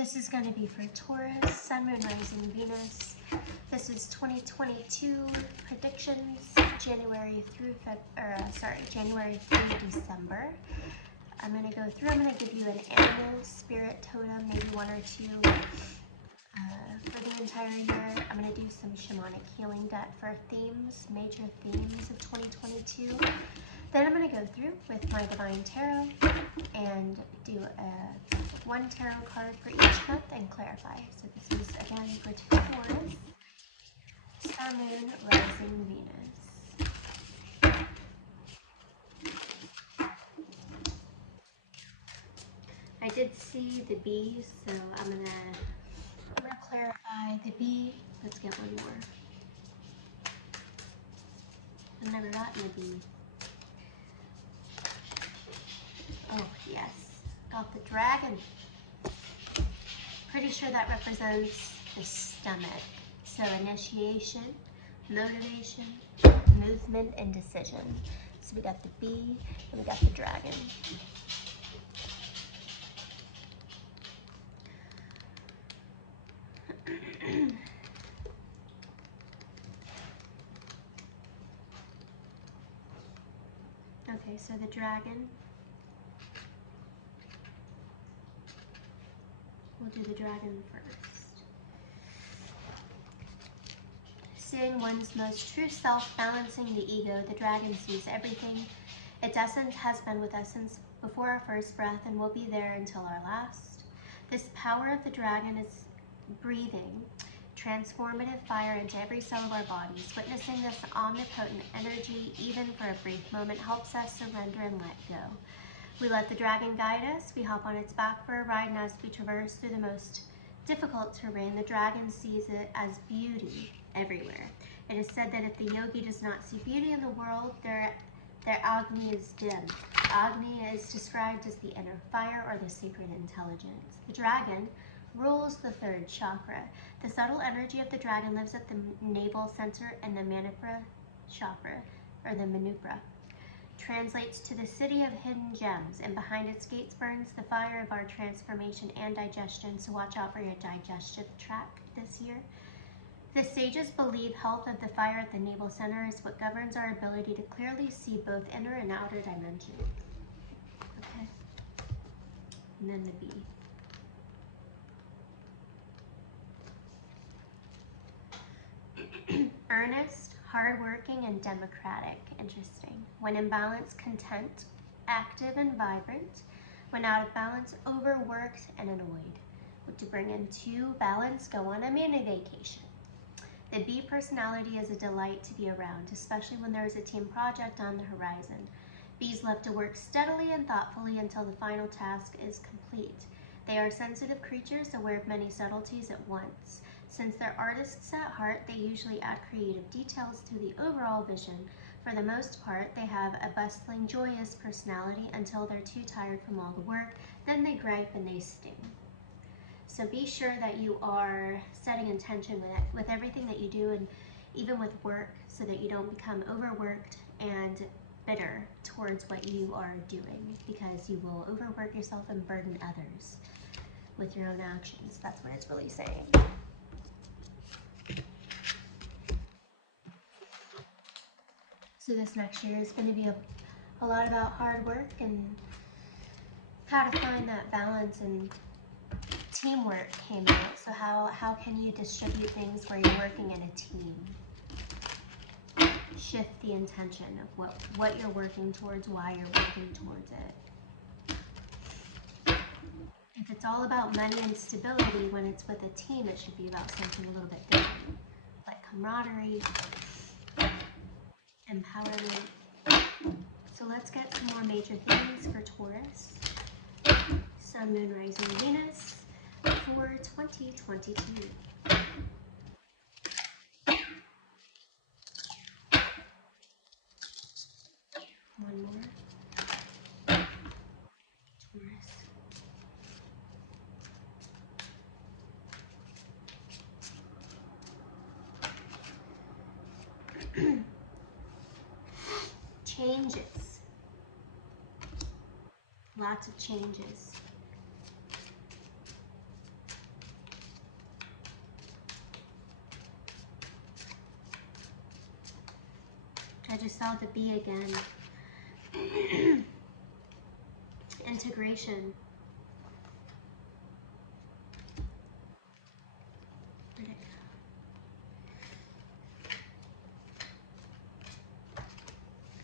This is going to be for Taurus, Sun, Moon, Rising, Venus. This is 2022 predictions, January through December. I'm going to go through. I'm going to give you an animal, spirit, totem, maybe one or two for the entire year. I'm going to do some shamanic healing deck for themes, major themes of 2022. Then I'm going to go through with my Divine Tarot and do one tarot card for each month and clarify. So this is again for Taurus, Sun, Moon, Rising, Venus. I did see the bee, so I'm gonna clarify the bee. Let's get one more. I've never gotten a bee. Oh, yes. Got the dragon. Pretty sure that represents the stomach. So initiation, motivation, movement, and decision. So we got the bee and we got the dragon. Okay, so the dragon. We'll do the dragon first. Seeing one's most true self, balancing the ego, the dragon sees everything. Its essence has been with us since before our first breath and will be there until our last. This power of the dragon is breathing transformative fire into every cell of our bodies. Witnessing this omnipotent energy, even for a brief moment, helps us surrender and let go. We let the dragon guide us. We hop on its back for a ride, and as we traverse through the most difficult terrain, the dragon sees it as beauty everywhere. It is said that if the yogi does not see beauty in the world, their Agni is dim. Agni is described as the inner fire or the sacred intelligence. The dragon rules the third chakra. The subtle energy of the dragon lives at the navel center and the Manipura chakra, or the Manipura. Translates to the city of hidden gems, and behind its gates burns the fire of our transformation and digestion, so watch out for your digestive tract this year. The sages believe health of the fire at the navel center is what governs our ability to clearly see both inner and outer dimension. Okay. And then the bee. Earnest, hardworking, and democratic. Interesting. When in balance, content, active and vibrant. When out of balance, overworked and annoyed. To bring into balance, go on a mini vacation. The bee personality is a delight to be around, especially when there is a team project on the horizon. Bees love to work steadily and thoughtfully until the final task is complete. They are sensitive creatures, aware of many subtleties at once. Since they're artists at heart, they usually add creative details to the overall vision. For the most part, they have a bustling, joyous personality until they're too tired from all the work. Then they gripe and they sting. So be sure that you are setting intention with everything that you do, and even with work, so that you don't become overworked and bitter towards what you are doing, because you will overwork yourself and burden others with your own actions. That's what it's really saying. So this next year is going to be a lot about hard work and how to find that balance, and teamwork came out. So how can you distribute things where you're working in a team? Shift the intention of what you're working towards, why you're working towards it. If it's all about money and stability, when it's with a team, it should be about something a little bit different, like camaraderie, empowerment. So let's get some more major themes for Taurus, Sun, Moon, Rising, Venus for 2022. One more. Taurus. Changes. Lots of changes. I just saw the B again. Integration. Where'd it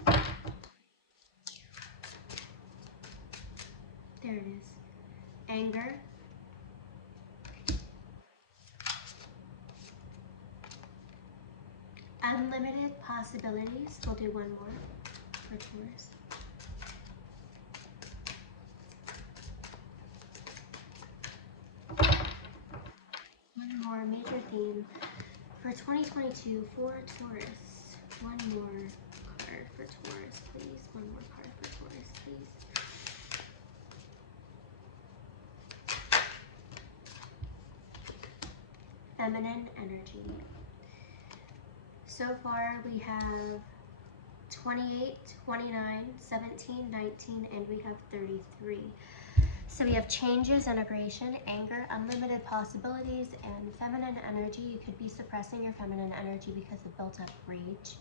go? There it is. Anger. Unlimited possibilities. We'll do one more for Taurus. One more major theme for 2022 for Taurus. One more card for Taurus, please. One more card for Taurus, please. Feminine energy. So far we have 28, 29, 17, 19, and we have 33. So we have changes, integration, anger, unlimited possibilities, and feminine energy. You could be suppressing your feminine energy because of built up rage.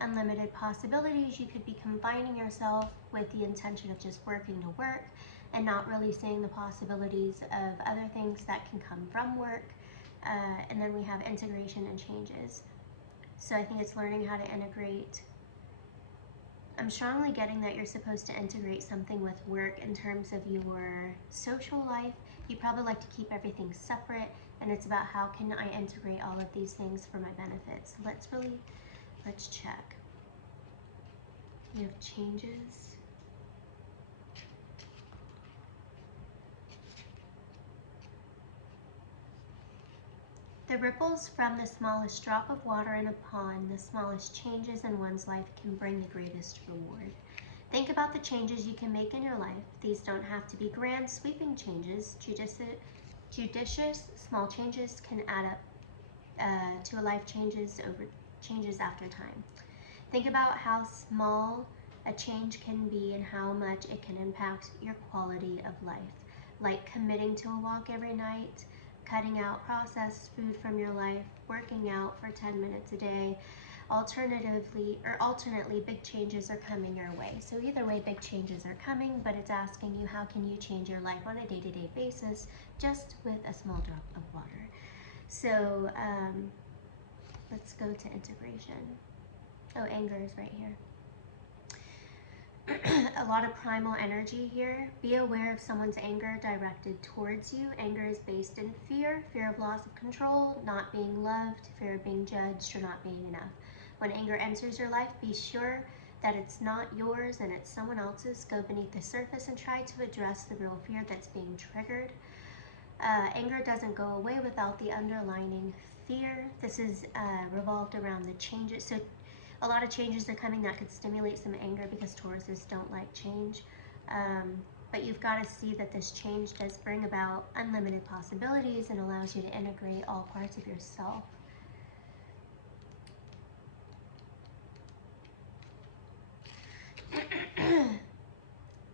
Unlimited possibilities, you could be confining yourself with the intention of just working to work and not really seeing the possibilities of other things that can come from work. And then we have integration and changes. So I think it's learning how to integrate. I'm strongly getting that you're supposed to integrate something with work in terms of your social life. You probably like to keep everything separate, and it's about how can I integrate all of these things for my benefits. Let's check. You have changes. The ripples from the smallest drop of water in a pond, the smallest changes in one's life can bring the greatest reward. Think about the changes you can make in your life. These don't have to be grand, sweeping changes. Judicious, small changes can add up to a life changes after time. Think about how small a change can be and how much it can impact your quality of life. Like committing to a walk every night, cutting out processed food from your life, working out for 10 minutes a day. Alternately, big changes are coming your way. So either way, big changes are coming, but it's asking you how can you change your life on a day-to-day basis just with a small drop of water. So let's go to integration. Oh, anger is right here. A lot of primal energy here. Be aware of someone's anger directed towards you. Anger is based in fear of loss of control, not being loved, fear of being judged, or not being enough. When anger enters your life, be sure that it's not yours and it's someone else's. Go beneath the surface and try to address the real fear that's being triggered. Anger doesn't go away without the underlying fear. This is revolved around the changes. So a lot of changes are coming that could stimulate some anger because Tauruses don't like change. But you've got to see that this change does bring about unlimited possibilities and allows you to integrate all parts of yourself.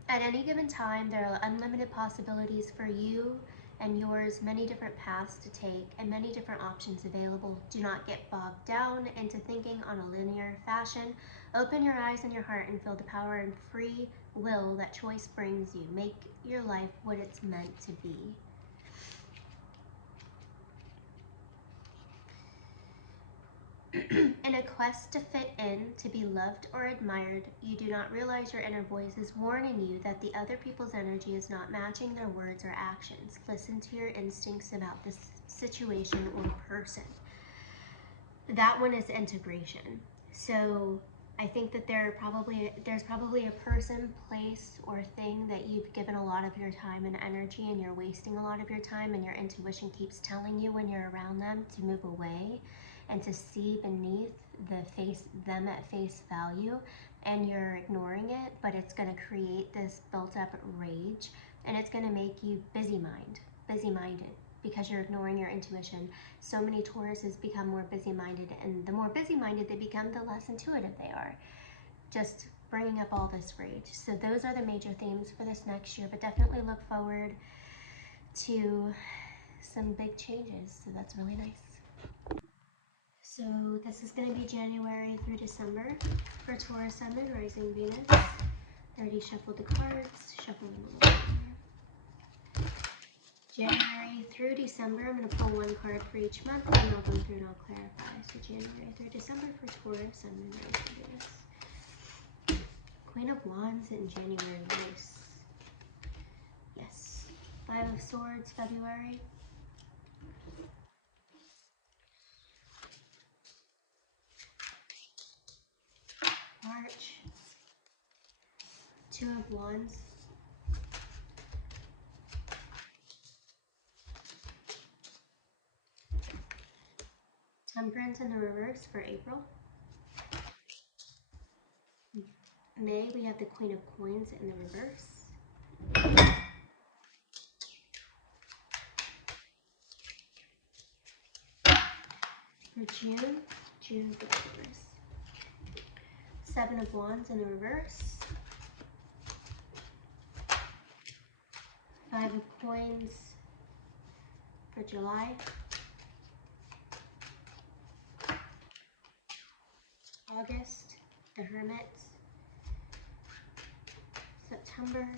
At any given time, there are unlimited possibilities for you and yours, many different paths to take and many different options available. Do not get bogged down into thinking on a linear fashion. Open your eyes and your heart and feel the power and free will that choice brings you. Make your life what it's meant to be. In a quest to fit in, to be loved or admired, you do not realize your inner voice is warning you that the other people's energy is not matching their words or actions. Listen to your instincts about this situation or person. That one is integration. So I think that there's probably a person, place, or thing that you've given a lot of your time and energy, and you're wasting a lot of your time, and your intuition keeps telling you when you're around them to move away and to see beneath them at face value, and you're ignoring it, but it's going to create this built up rage, and it's going to make you busy-minded because you're ignoring your intuition. So many Tauruses become more busy-minded, and the more busy-minded they become, the less intuitive they are. Just bringing up all this rage. So those are the major themes for this next year, but definitely look forward to some big changes. So that's really nice. So this is going to be January through December for Taurus, Sun, Moon, Rising, Venus. I already shuffled the cards. Shuffle them a little bit. January through December, I'm going to pull one card for each month, and I'll go through and I'll clarify. So January through December for Taurus, Sun, Moon, Rising, Venus. Queen of Wands in January. Nice. Yes. Five of Swords, February. March. Two of Wands. Temperance in the reverse for April. May, we have the Queen of Coins in the reverse. For June, June for Taurus. Seven of Wands in the reverse. Five of Coins for July. August, the Hermit. September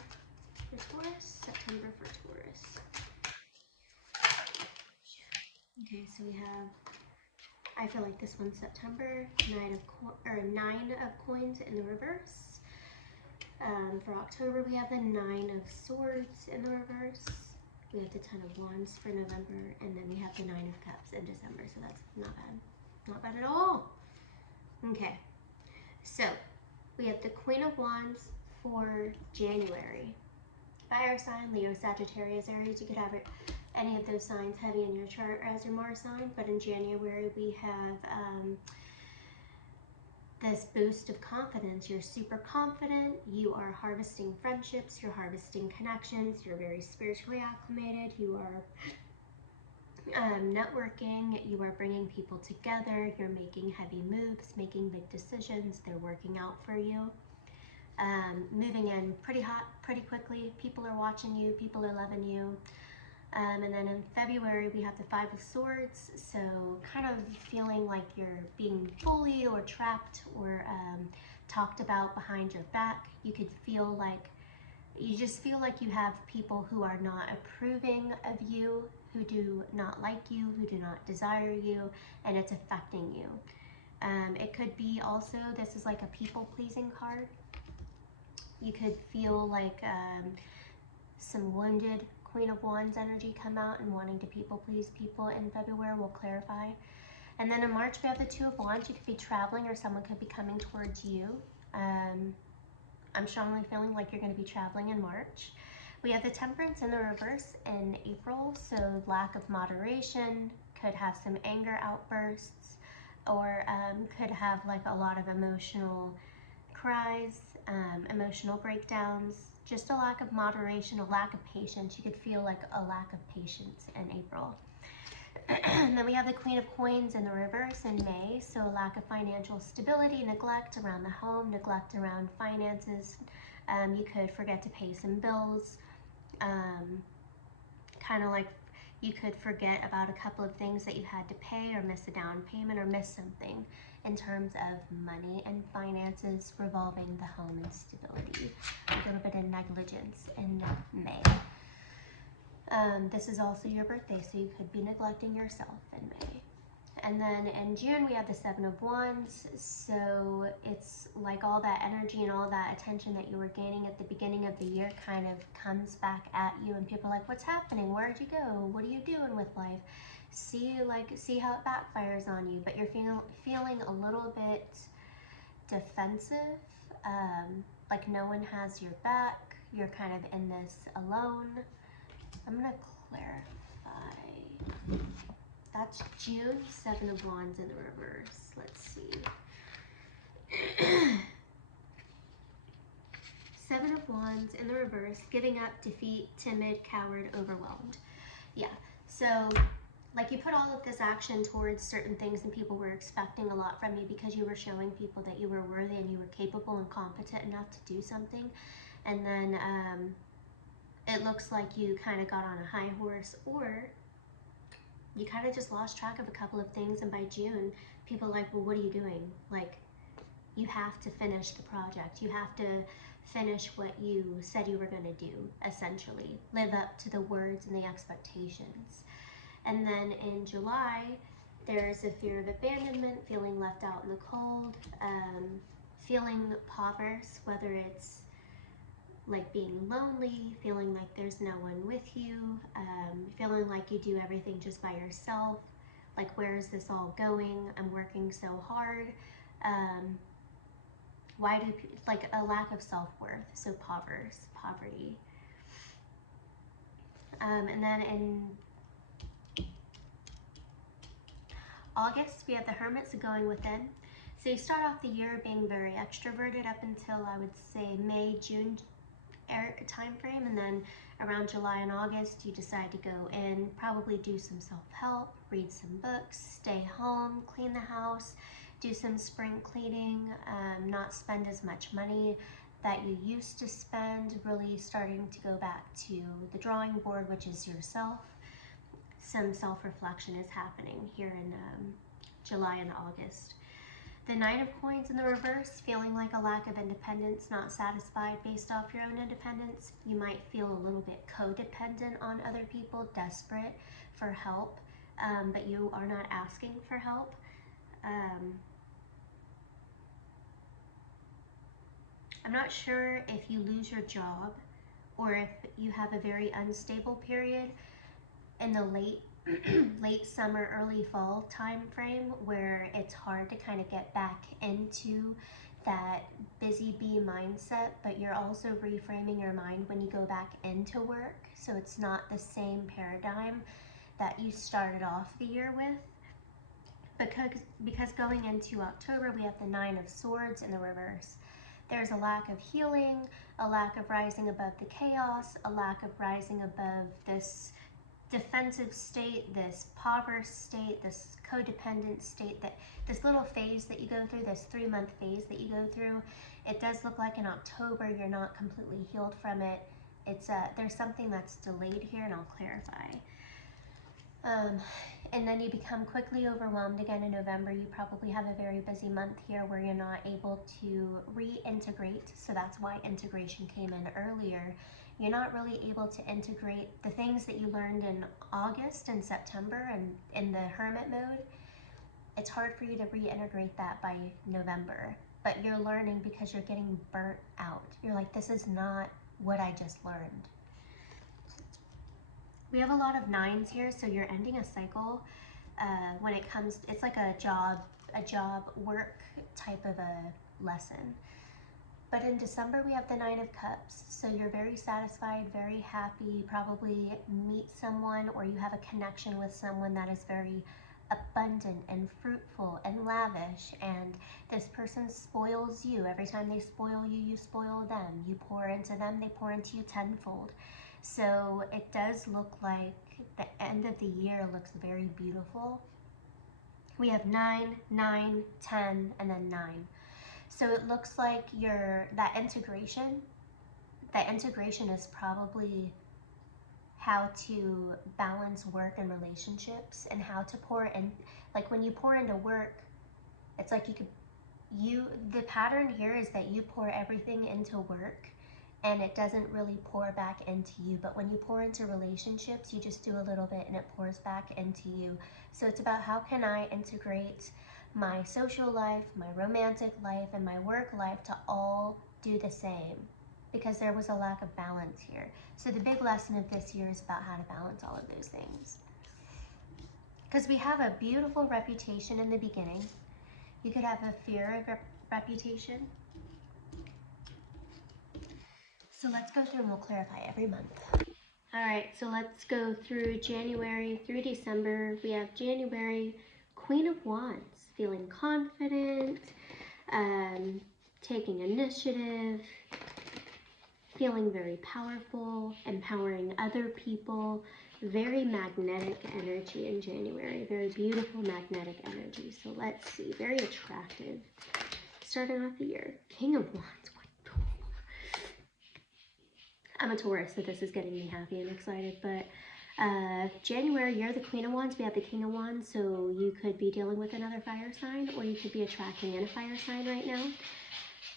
for Taurus, September for Taurus. Okay, so we have, I feel like this one's September, Nine of Coins in the reverse. For October, we have the Nine of Swords in the reverse. We have the Ten of Wands for November, and then we have the Nine of Cups in December, so that's not bad. Not bad at all. Okay, so we have the Queen of Wands for January. Fire sign, Leo, Sagittarius, Aries. You could have any of those signs heavy in your chart as your Mars sign, but in January we have this boost of confidence. You're super confident, you are harvesting friendships, you're harvesting connections, you're very spiritually acclimated, you are networking, you are bringing people together, you're making heavy moves, making big decisions, they're working out for you. Moving in pretty hot, pretty quickly, people are watching you, people are loving you. And then in February, we have the Five of Swords, so kind of feeling like you're being bullied or trapped or talked about behind your back. You could feel like, you just feel like you have people who are not approving of you, who do not like you, who do not desire you, and it's affecting you. It could be also, this is like a people-pleasing card. You could feel like some wounded Queen of Wands energy come out and wanting to people please people in February. We'll clarify. And then in March, we have the Two of Wands. You could be traveling or someone could be coming towards you. I'm strongly feeling like you're going to be traveling in March. We have the Temperance in the reverse in April. So lack of moderation, could have some anger outbursts, or could have like a lot of emotional cries, emotional breakdowns, just a lack of moderation, a lack of patience. You could feel like a lack of patience in April. And then we have the Queen of Coins in the reverse in May, so a lack of financial stability, neglect around the home, neglect around finances. You could forget to pay some bills, kind of like you could forget about a couple of things that you had to pay, or miss a down payment, or miss something in terms of money and finances revolving the home and stability. A little bit of negligence in May. This is also your birthday, so you could be neglecting yourself in May. And then in June, we have the Seven of Wands. So it's like all that energy and all that attention that you were gaining at the beginning of the year kind of comes back at you, and people are like, what's happening? Where'd you go? What are you doing with life? See how it backfires on you, but you're feeling a little bit defensive, like no one has your back. You're kind of in this alone. I'm gonna clarify. That's June, Seven of Wands in the reverse. Let's see. Seven of Wands in the reverse, giving up, defeat, timid, coward, overwhelmed. Yeah, so like you put all of this action towards certain things and people were expecting a lot from you because you were showing people that you were worthy and you were capable and competent enough to do something. And then it looks like you kind of got on a high horse, or you kind of just lost track of a couple of things, and by June, people are like, well, what are you doing? Like, you have to finish the project. You have to finish what you said you were going to do, essentially. Live up to the words and the expectations. And then in July, there's a fear of abandonment, feeling left out in the cold, feeling poverty, whether it's like being lonely, feeling like there's no one with you, feeling like you do everything just by yourself, like where is this all going? I'm working so hard. Why do, like a lack of self-worth, so poverty. And then in August, we have the Hermits going within. So you start off the year being very extroverted up until, I would say, May, June time frame, and then around July and August you decide to go in, probably do some self-help, read some books, stay home, clean the house, do some spring cleaning, not spend as much money that you used to spend, really starting to go back to the drawing board, which is yourself. Some self-reflection is happening here in July and August. The Nine of Coins in the reverse, feeling like a lack of independence, not satisfied based off your own independence. You might feel a little bit codependent on other people, desperate for help, but you are not asking for help. I'm not sure if you lose your job or if you have a very unstable period in the late summer, early fall time frame, where it's hard to kind of get back into that busy bee mindset, but you're also reframing your mind when you go back into work, so it's not the same paradigm that you started off the year with. Because going into October, we have the Nine of Swords in the reverse. There's a lack of healing, a lack of rising above the chaos, a lack of rising above this defensive state, this poverty state, this codependent state, that this little phase that you go through, this 3-month phase that you go through. It does look like in October you're not completely healed from it. It's there's something that's delayed here, and I'll clarify. And then you become quickly overwhelmed again in November. You probably have a very busy month here where you're not able to reintegrate, so that's why integration came in earlier. You're not really able to integrate the things that you learned in August and September and in the hermit mode. It's hard for you to reintegrate that by November, but you're learning because you're getting burnt out. You're like, this is not what I just learned. We have a lot of 9s here, so you're ending a cycle when it comes, it's like a job work type of a lesson. But in December, we have the 9 of Cups, so you're very satisfied, very happy, probably meet someone or you have a connection with someone that is very abundant and fruitful and lavish, and this person spoils you. Every time they spoil you, you spoil them. You pour into them, they pour into you tenfold. So it does look like the end of the year looks very beautiful. We have 9, 9, 10, and then 9. So it looks like that integration is probably how to balance work and relationships, and how to pour in. Like when you pour into work, it's like the pattern here is that you pour everything into work and it doesn't really pour back into you. But when you pour into relationships, you just do a little bit and it pours back into you. So it's about, how can I integrate my social life, my romantic life, and my work life to all do the same, because there was a lack of balance here. So the big lesson of this year is about how to balance all of those things. Because we have a beautiful reputation in the beginning. You could have a fear of reputation. So let's go through and we'll clarify every month. All right, so let's go through January through December. We have January, Queen of Wands, feeling confident, taking initiative, feeling very powerful, empowering other people. Very magnetic energy in January, very beautiful magnetic energy. So let's see, very attractive. Starting off the year, King of Wands. I'm a Taurus, so this is getting me happy and excited, but January, you're the Queen of Wands. We have the King of Wands, so you could be dealing with another fire sign, or you could be attracting in a fire sign right now.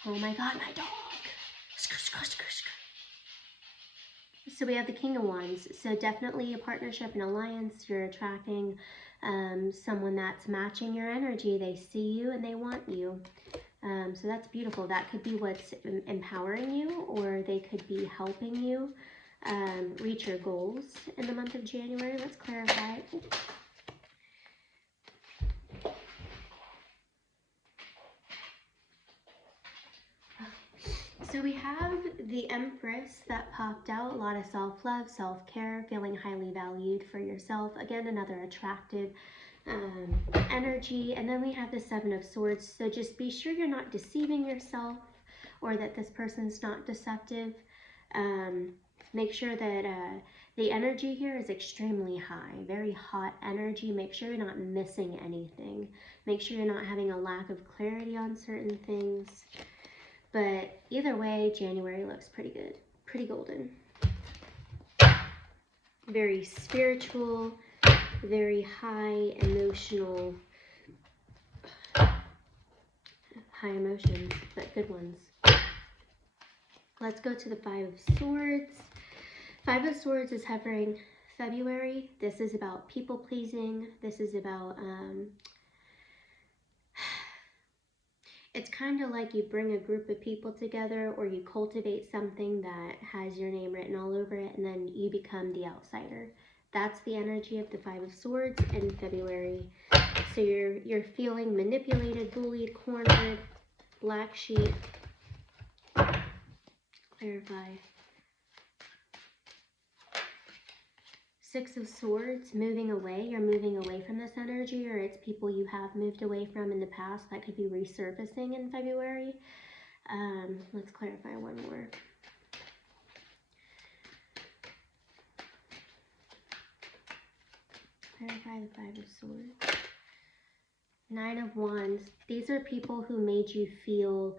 Oh my God, my dog. So we have the King of Wands. So definitely a partnership, an alliance. You're attracting someone that's matching your energy. They see you and they want you. So that's beautiful. That could be what's empowering you, or they could be helping you reach your goals in the month of January. Let's clarify. So we have the Empress that popped out. A lot of self-love, self-care, feeling highly valued for yourself. Again, another attractive energy. And then we have the Seven of Swords. So just be sure you're not deceiving yourself, or that this person's not deceptive. Make sure that the energy here is extremely high, very hot energy. Make sure you're not missing anything. Make sure you're not having a lack of clarity on certain things. But either way, January looks pretty good, pretty golden. Very spiritual, very high emotional, high emotions, but good ones. Let's go to the Five of Swords. Five of Swords is hovering February. This is about people pleasing. This is about, it's kind of like you bring a group of people together, or you cultivate something that has your name written all over it, and then you become the outsider. That's the energy of the Five of Swords in February. So you're feeling manipulated, bullied, cornered, black sheep. Clarify. Six of Swords, moving away. You're moving away from this energy, or it's people you have moved away from in the past that could be resurfacing in February. Let's clarify one more. Clarify the Five of Swords. Nine of Wands. These are people who made you feel,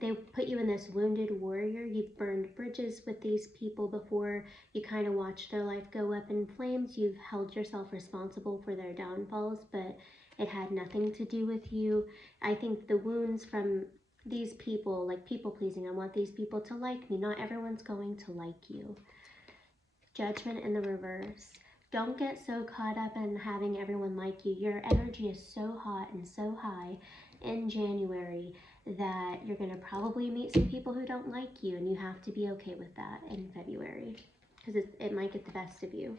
they put you in this wounded warrior. You've burned bridges with these people before. You kind of watched their life go up in flames. You've held yourself responsible for their downfalls, but it had nothing to do with you. I think the wounds from these people, like people pleasing, I want these people to like me. Not everyone's going to like you. Judgment in the reverse. Don't get so caught up in having everyone like you. Your energy is so hot and so high in January that you're going to probably meet some people who don't like you, and you have to be okay with that in February, because it might get the best of you.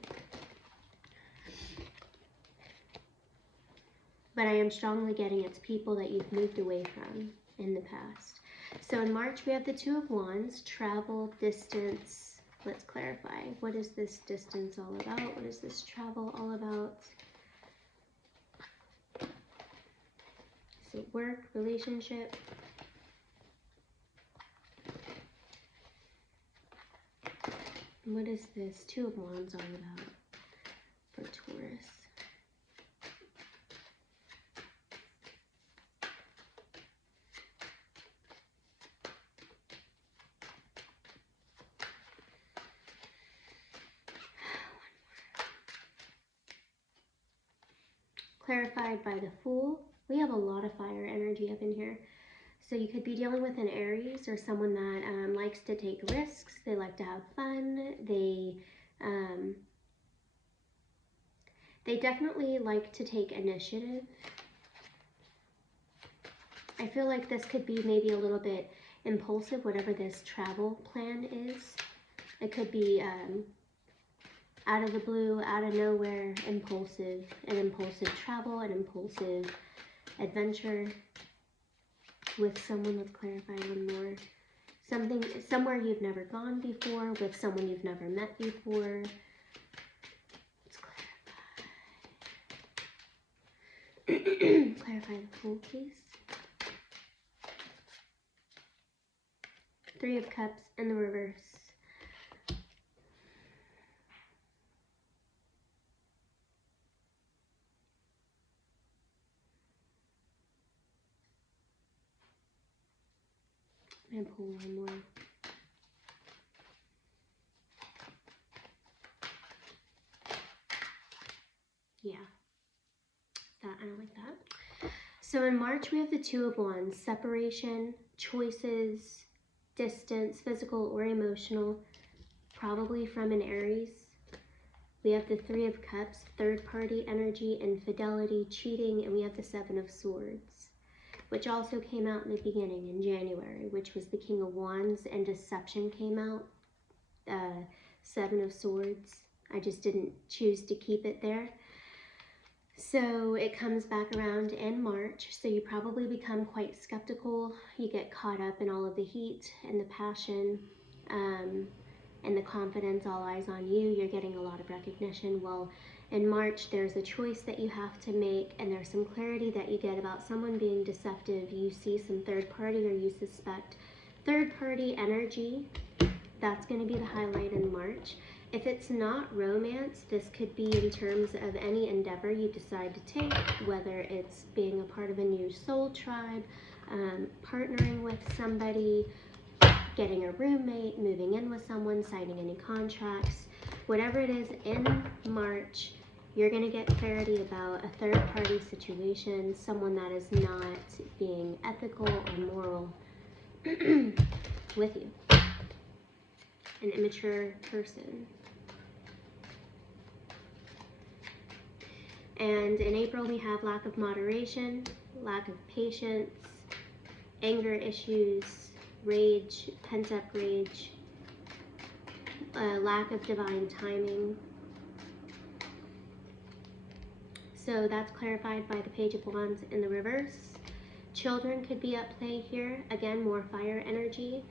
But I am strongly getting it's people that you've moved away from in the past. So in March, we have the Two of Wands, travel, distance. Let's clarify. What is this distance all about? What is this travel all about? Is it work, relationship? And what is this Two of Wands all about for Taurus? Clarified by the Fool. We have a lot of fire energy up in here. So you could be dealing with an Aries, or someone that likes to take risks. They like to have fun. They definitely like to take initiative. I feel like this could be maybe a little bit impulsive, whatever this travel plan is. It could be out of the blue, out of nowhere, impulsive, an impulsive travel, an impulsive adventure with someone. Let's clarify one more. Somewhere you've never gone before, with someone you've never met before. Let's clarify. Clarify the Fool, please. Three of Cups in the reverse. I'm gonna pull one more. Yeah, I don't like that. So in March, we have the Two of Wands, separation, choices, distance, physical or emotional, probably from an Aries. We have the Three of Cups, third party energy, infidelity, cheating, and we have the Seven of Swords, which also came out in the beginning in January, which was the King of Wands, and deception came out, Seven of Swords. I just didn't choose to keep it there. So it comes back around in March, so you probably become quite skeptical. You get caught up in all of the heat and the passion, and the confidence, all eyes on you. You're getting a lot of recognition. Well, in March, there's a choice that you have to make, and there's some clarity that you get about someone being deceptive. You see some third party, or you suspect third party energy. That's going to be the highlight in March. If it's not romance, this could be in terms of any endeavor you decide to take, whether it's being a part of a new soul tribe, partnering with somebody, getting a roommate, moving in with someone, signing any contracts. Whatever it is, in March, you're going to get clarity about a third-party situation, someone that is not being ethical or moral with you. An immature person. And in April, we have lack of moderation, lack of patience, anger issues, rage, pent-up rage, lack of divine timing. So that's clarified by the Page of Wands in the reverse. Children could be at play here. Again, more fire energy.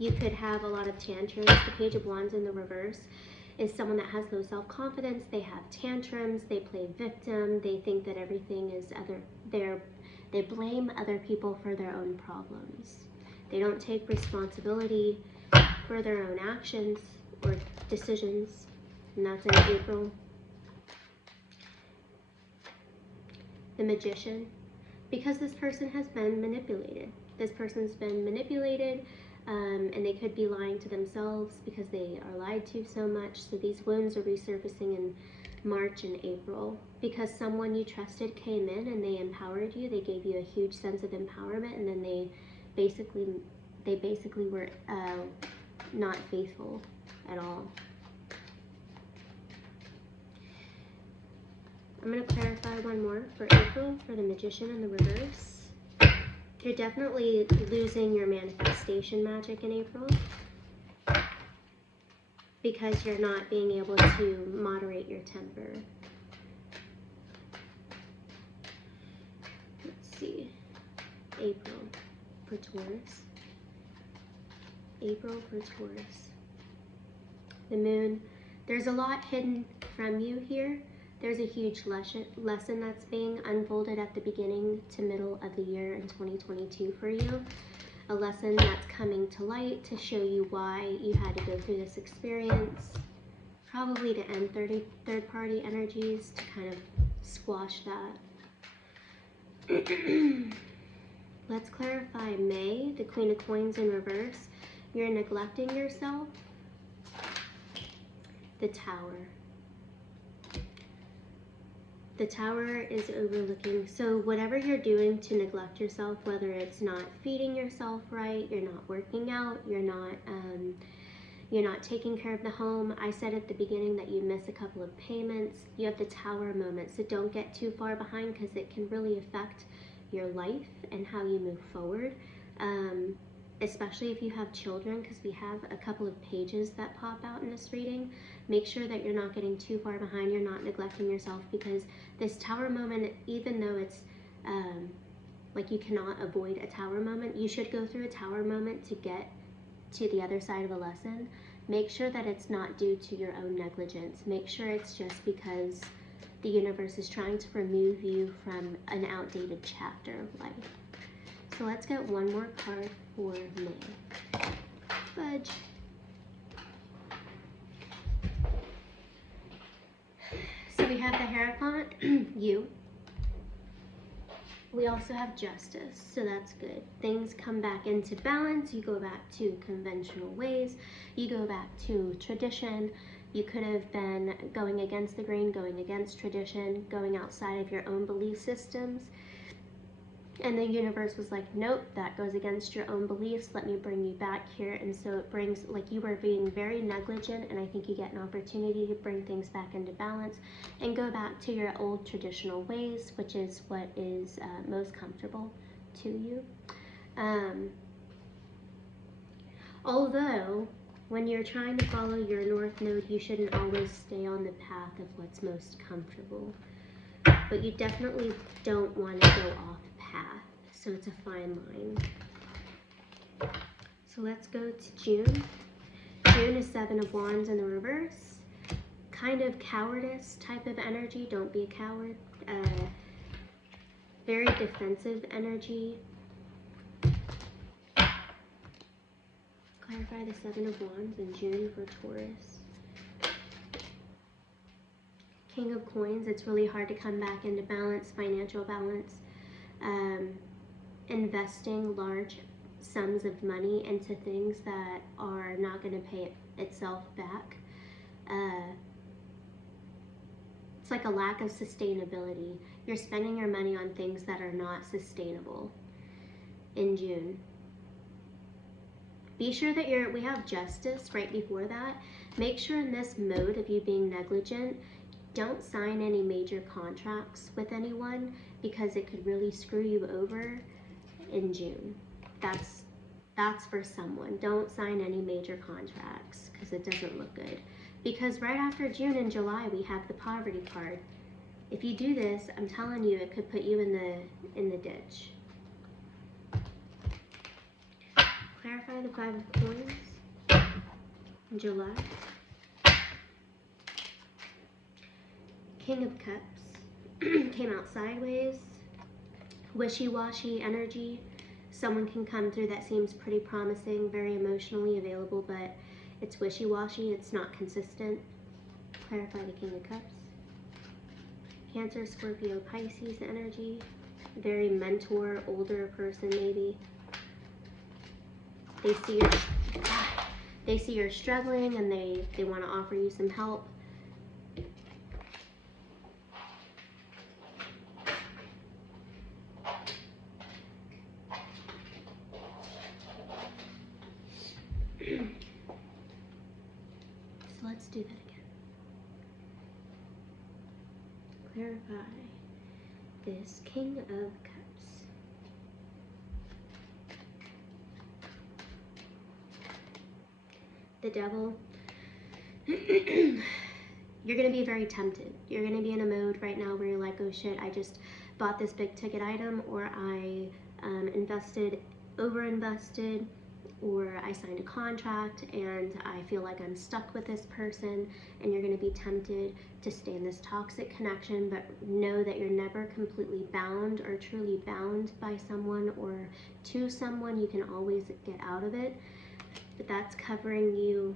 You could have a lot of tantrums. The Page of Wands in the reverse is someone that has low self-confidence. They have tantrums. They play victim. They think that everything is they blame other people for their own problems. They don't take responsibility for their own actions or decisions. And that's in April. The Magician. Because this person has been manipulated. This person's been manipulated, and they could be lying to themselves because they are lied to so much. So these wounds are resurfacing in March and April because someone you trusted came in and they empowered you. They gave you a huge sense of empowerment, and then they basically were not faithful at all. I'm going to clarify one more for April for the Magician in the reverse. You're definitely losing your manifestation magic in April because you're not being able to moderate your temper. Let's see. April for Taurus. April for Taurus. The Moon. There's a lot hidden from you here. There's a huge lesson that's being unfolded at the beginning to middle of the year in 2022 for you. A lesson that's coming to light to show you why you had to go through this experience. Probably to end third-party energies, to kind of squash that. Let's clarify May, the Queen of Coins in reverse. You're neglecting yourself. The Tower. The Tower is overlooking, so whatever you're doing to neglect yourself, whether it's not feeding yourself right, you're not working out, you're not taking care of the home. I said at the beginning that you miss a couple of payments. You have the Tower moment, so don't get too far behind because it can really affect your life and how you move forward, especially if you have children, because we have a couple of pages that pop out in this reading. Make sure that you're not getting too far behind, you're not neglecting yourself, because this Tower moment, even though it's like you cannot avoid a Tower moment, you should go through a Tower moment to get to the other side of a lesson. Make sure that it's not due to your own negligence. Make sure it's just because the universe is trying to remove you from an outdated chapter of life. So let's get one more card for May. Fudge. So we have the Hierophant, you. We also have Justice, so that's good. Things come back into balance. You go back to conventional ways. You go back to tradition. You could have been going against the grain, going against tradition, going outside of your own belief systems. And the universe was like, nope, that goes against your own beliefs. Let me bring you back here. And so it brings, like, you were being very negligent, and I think you get an opportunity to bring things back into balance and go back to your old traditional ways, which is what is most comfortable to you. Although, when you're trying to follow your North Node, you shouldn't always stay on the path of what's most comfortable. But you definitely don't want to go off path. So it's a fine line. So let's go to June. June is 7 of Wands in the reverse. Kind of cowardice type of energy. Don't be a coward. Very defensive energy. Clarify the 7 of Wands in June for Taurus. King of Coins, it's really hard to come back into balance, financial balance. Investing large sums of money into things that are not going to pay itself back. It's like a lack of sustainability. You're spending your money on things that are not sustainable in June. Be sure that we have justice right before that. Make sure in this mode of you being negligent, don't sign any major contracts with anyone, because it could really screw you over in June. That's for someone. Don't sign any major contracts because it doesn't look good. Because right after June and July, we have the poverty card. If you do this, I'm telling you, it could put you in the ditch. Clarify the 5 of Coins in July. King of Cups came out sideways. Wishy-washy energy. Someone can come through that seems pretty promising, very emotionally available, but it's wishy-washy, it's not consistent. Clarify the King of Cups. Cancer, Scorpio, Pisces energy. Very mentor, older person maybe. They see you're struggling and they want to offer you some help. So let's do that again. Clarify this King of Cups. The Devil. You're going to be very tempted. You're going to be in a mode right now where you're like, oh shit, I just bought this big ticket item, or I over-invested, or I signed a contract and I feel like I'm stuck with this person, and you're going to be tempted to stay in this toxic connection, but know that you're never completely bound or truly bound by someone or to someone. You can always get out of it, but that's covering you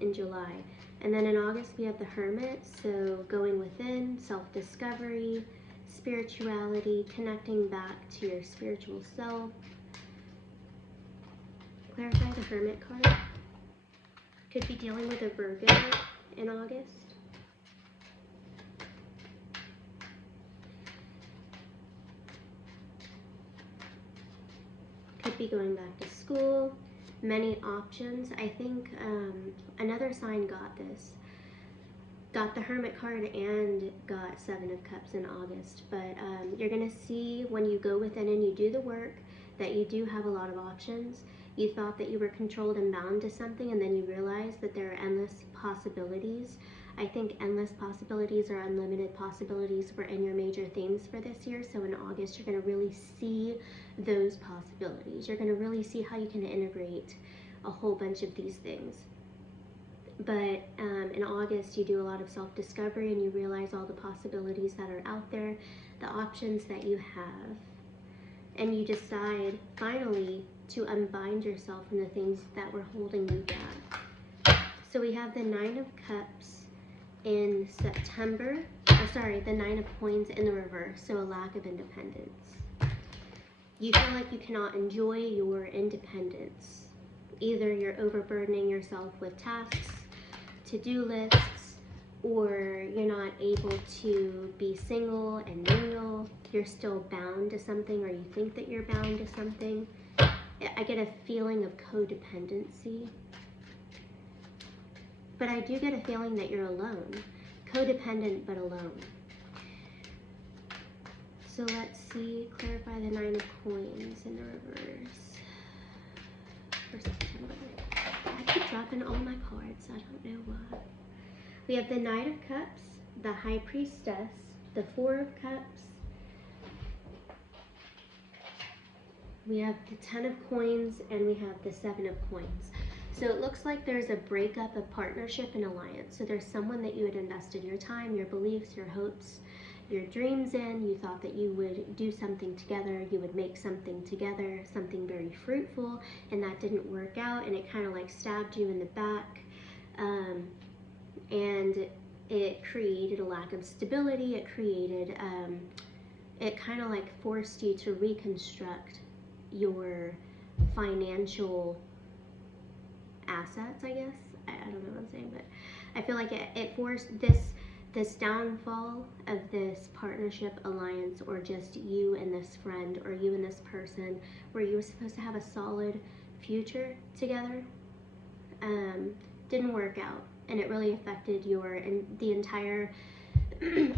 in July. And then in August we have the Hermit, so going within, self-discovery, spirituality, connecting back to your spiritual self. Clarify the Hermit card. Could be dealing with a Virgo in August. Could be going back to school. Many options. I think another sign got this. Got the Hermit card and got 7 of Cups in August. But you're going to see when you go within and you do the work that you do have a lot of options. You thought that you were controlled and bound to something, and then you realize that there are endless possibilities. I think endless possibilities or unlimited possibilities were in your major themes for this year. So in August, you're going to really see those possibilities. You're going to really see how you can integrate a whole bunch of these things. But in August, you do a lot of self-discovery and you realize all the possibilities that are out there, the options that you have. And you decide, finally, to unbind yourself from the things that were holding you back. So we have the 9 of Cups in September. The 9 of Coins in the reverse, so a lack of independence. You feel like you cannot enjoy your independence. Either you're overburdening yourself with tasks to-do lists, or you're not able to be single and mingle. You're still bound to something, or you think that you're bound to something. I get a feeling of codependency. But I do get a feeling that you're alone. Codependent, but alone. So let's see, clarify the 9 of coins in the reverse for September. I keep dropping all my cards, I don't know why. We have the Knight of Cups, the High Priestess, the 4 of Cups. We have the 10 of coins, and we have the 7 of coins. So it looks like there's a breakup of partnership and alliance. So there's someone that you had invested your time, your beliefs, your hopes, your dreams in. You thought that you would do something together, you would make something together, something very fruitful, and that didn't work out, and it kind of like stabbed you in the back. And it created a lack of stability. It created, it kind of like forced you to reconstruct your financial assets, I guess. I don't know what I'm saying, but I feel like it forced this downfall of this partnership, alliance, or just you and this friend, or you and this person, where you were supposed to have a solid future together, didn't work out, and it really affected the entire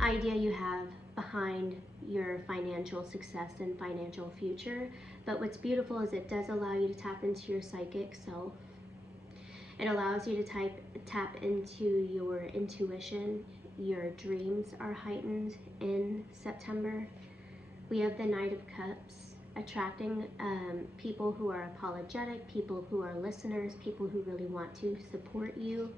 idea you have behind your financial success and financial future. But what's beautiful is it does allow you to tap into your psychic self. It allows you to tap into your intuition. Your dreams are heightened in September. We have the Knight of Cups, attracting people who are apologetic, people who are listeners, people who really want to support you.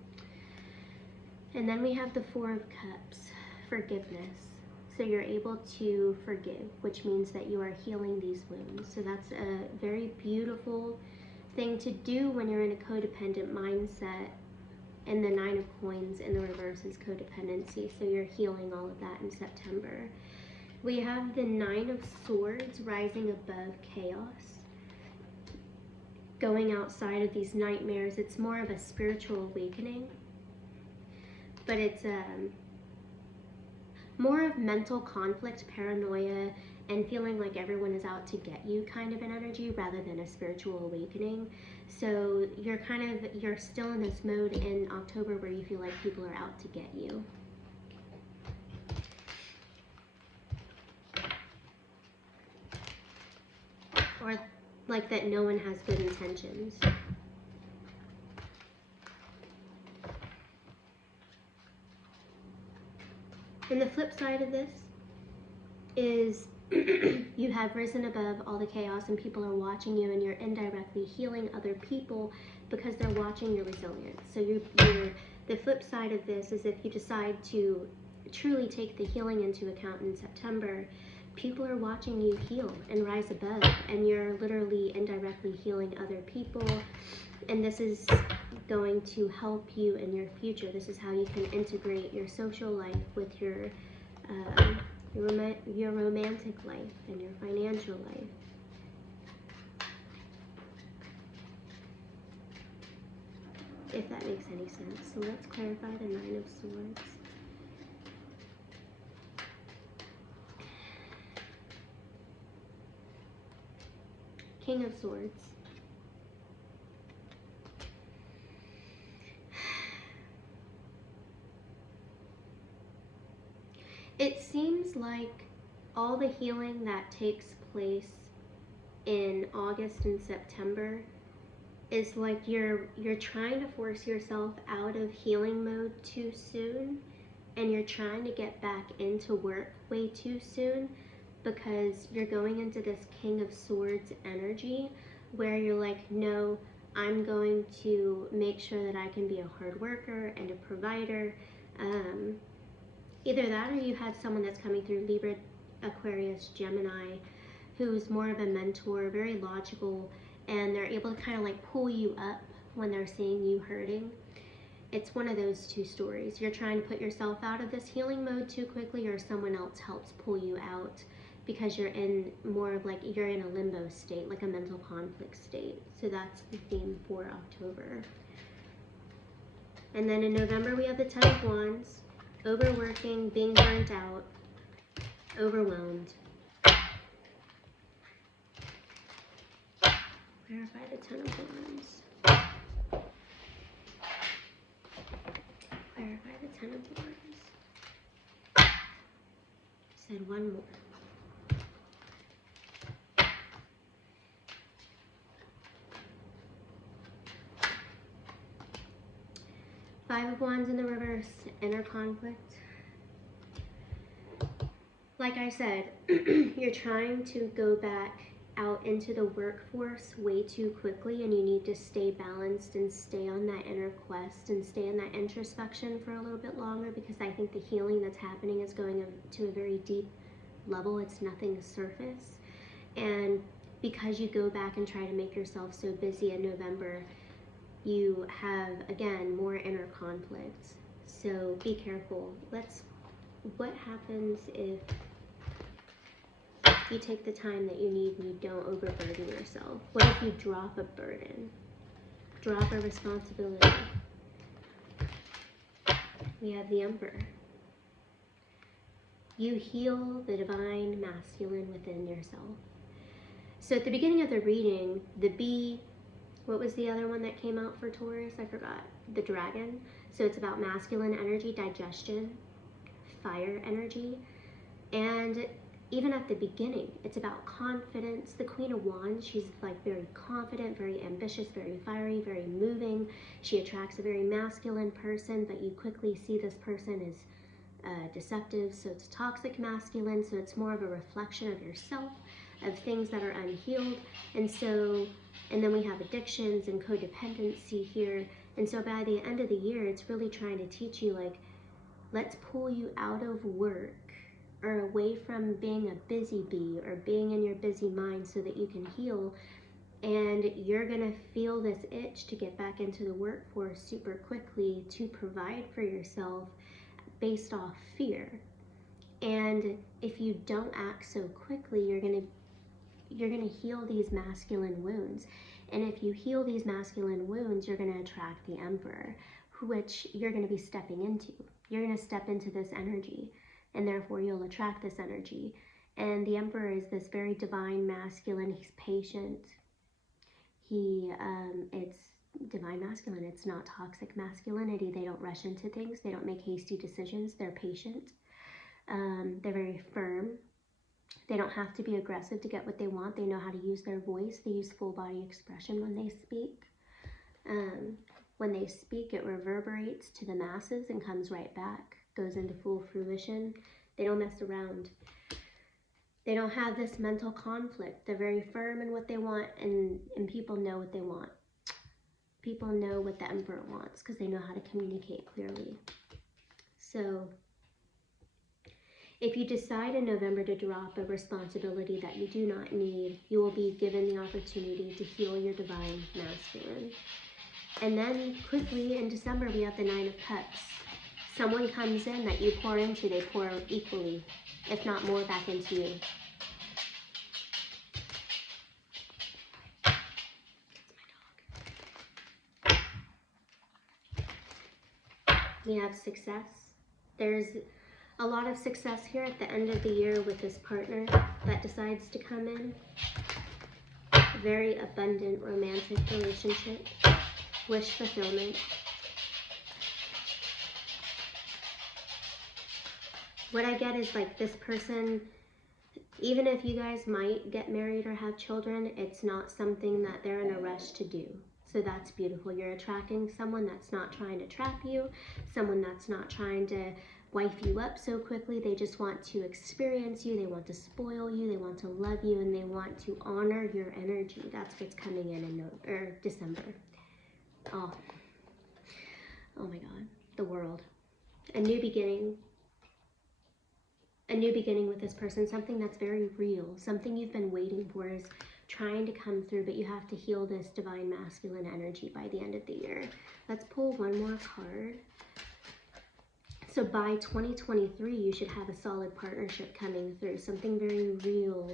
And then we have the 4 of Cups, forgiveness. So you're able to forgive, which means that you are healing these wounds. So that's a very beautiful thing to do when you're in a codependent mindset. And the 9 of coins in the reverse is codependency. So you're healing all of that in September. We have the 9 of Swords rising above chaos. Going outside of these nightmares, it's more of a spiritual awakening. But it's more of mental conflict, paranoia, and feeling like everyone is out to get you kind of an energy, rather than a spiritual awakening. So you're still in this mode in October where you feel like people are out to get you. Or like that no one has good intentions. And the flip side of this is you have risen above all the chaos, and people are watching you, and you're indirectly healing other people because they're watching your resilience. So the flip side of this is if you decide to truly take the healing into account in September, people are watching you heal and rise above, and you're literally indirectly healing other people. And this is going to help you in your future. This is how you can integrate your social life with your romantic life and your financial life. If that makes any sense. So let's clarify the 9 of Swords. King of Swords. It seems like all the healing that takes place in August and September is like you're trying to force yourself out of healing mode too soon, and you're trying to get back into work way too soon, because you're going into this King of Swords energy where you're like, no, I'm going to make sure that I can be a hard worker and a provider. Either that, or you had someone that's coming through Libra, Aquarius, Gemini, who's more of a mentor, very logical, and they're able to kind of like pull you up when they're seeing you hurting. It's one of those two stories. You're trying to put yourself out of this healing mode too quickly, or someone else helps pull you out because you're in more of like, you're in a limbo state, like a mental conflict state. So that's the theme for October. And then in November, we have the 10 of Wands, overworking, being burnt out, overwhelmed. Clarify the 10 of Wands. Clarify the 10 of Wands. Said one more. Five of Wands in the reverse, inner conflict. Like I said, you're trying to go back out into the workforce way too quickly, and you need to stay balanced and stay on that inner quest and stay in that introspection for a little bit longer, because I think the healing that's happening is going to a very deep level. It's nothing surface. And because you go back and try to make yourself so busy in November, you have, again, more inner conflict. So be careful. What happens if you take the time that you need and you don't overburden yourself? What if you drop a burden? Drop a responsibility? We have the Emperor. You heal the divine masculine within yourself. So at the beginning of the reading, the bee, what was the other one that came out for Taurus? I forgot. The dragon. So it's about masculine energy, digestion, fire energy. And even at the beginning, it's about confidence. The Queen of Wands, she's like very confident, very ambitious, very fiery, very moving. She attracts a very masculine person, but you quickly see this person is deceptive. So it's toxic masculine. So it's more of a reflection of yourself, of things that are unhealed. And then we have addictions and codependency here. And so by the end of the year, it's really trying to teach you, like, let's pull you out of work or away from being a busy bee or being in your busy mind so that you can heal. And you're gonna feel this itch to get back into the workforce super quickly to provide for yourself based off fear. And if you don't act so quickly, you're gonna heal these masculine wounds. And if you heal these masculine wounds, you're gonna attract the Emperor, which you're gonna be stepping into. You're gonna step into this energy, and therefore you'll attract this energy. And the Emperor is this very divine masculine. He's patient. It's divine masculine. It's not toxic masculinity. They don't rush into things. They don't make hasty decisions. They're patient. They're very firm. They don't have to be aggressive to get what they want. They know how to use their voice. They use full body expression when they speak. When they speak, it reverberates to the masses and comes right back, goes into full fruition. They don't mess around. They don't have this mental conflict. They're very firm in what they want, and people know what they want. People know what the Emperor wants because they know how to communicate clearly. So if you decide in November to drop a responsibility that you do not need, you will be given the opportunity to heal your divine masculine. And then quickly in December, we have the Nine of Cups. Someone comes in that you pour into, they pour equally, if not more, back into you. We have success. There's a lot of success here at the end of the year with this partner that decides to come in. Very abundant romantic relationship. Wish fulfillment. What I get is, like, this person, even if you guys might get married or have children, it's not something that they're in a rush to do. So that's beautiful. You're attracting someone that's not trying to trap you, someone that's not trying to wife you up so quickly. They just want to experience you, they want to spoil you, they want to love you, and they want to honor your energy. That's what's coming in December. Oh my God, the world. A new beginning. A new beginning with this person, something that's very real, something you've been waiting for is trying to come through, but you have to heal this divine masculine energy by the end of the year. Let's pull one more card. So by 2023, you should have a solid partnership coming through, something very real.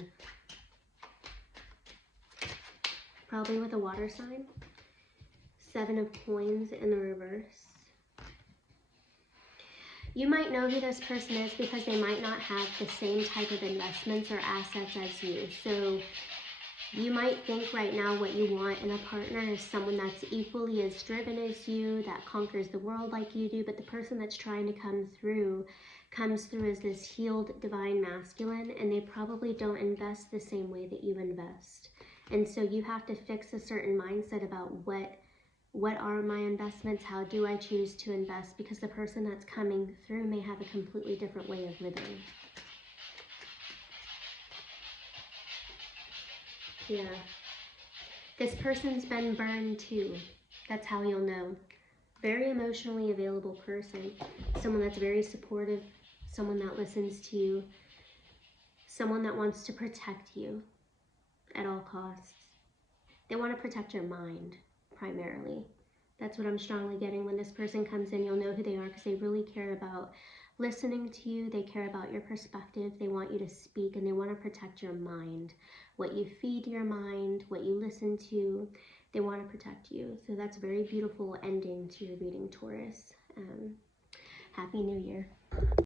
Probably with a water sign. 7 of Coins in the reverse. You might know who this person is because they might not have the same type of investments or assets as you. So you might think right now what you want in a partner is someone that's equally as driven as you, that conquers the world like you do, but the person that's trying to comes through as this healed divine masculine, and they probably don't invest the same way that you invest. And so you have to fix a certain mindset about what are my investments, how do I choose to invest, because the person that's coming through may have a completely different way of living. Yeah. This person's been burned too. That's how you'll know. Very emotionally available person. Someone that's very supportive. Someone that listens to you. Someone that wants to protect you at all costs. They want to protect your mind, primarily. That's what I'm strongly getting. When this person comes in, you'll know who they are because they really care about listening to you. They care about your perspective. They want you to speak, and they want to protect your mind. What you feed your mind, what you listen to, they want to protect you. So that's a very beautiful ending to your reading, Taurus. Happy New Year.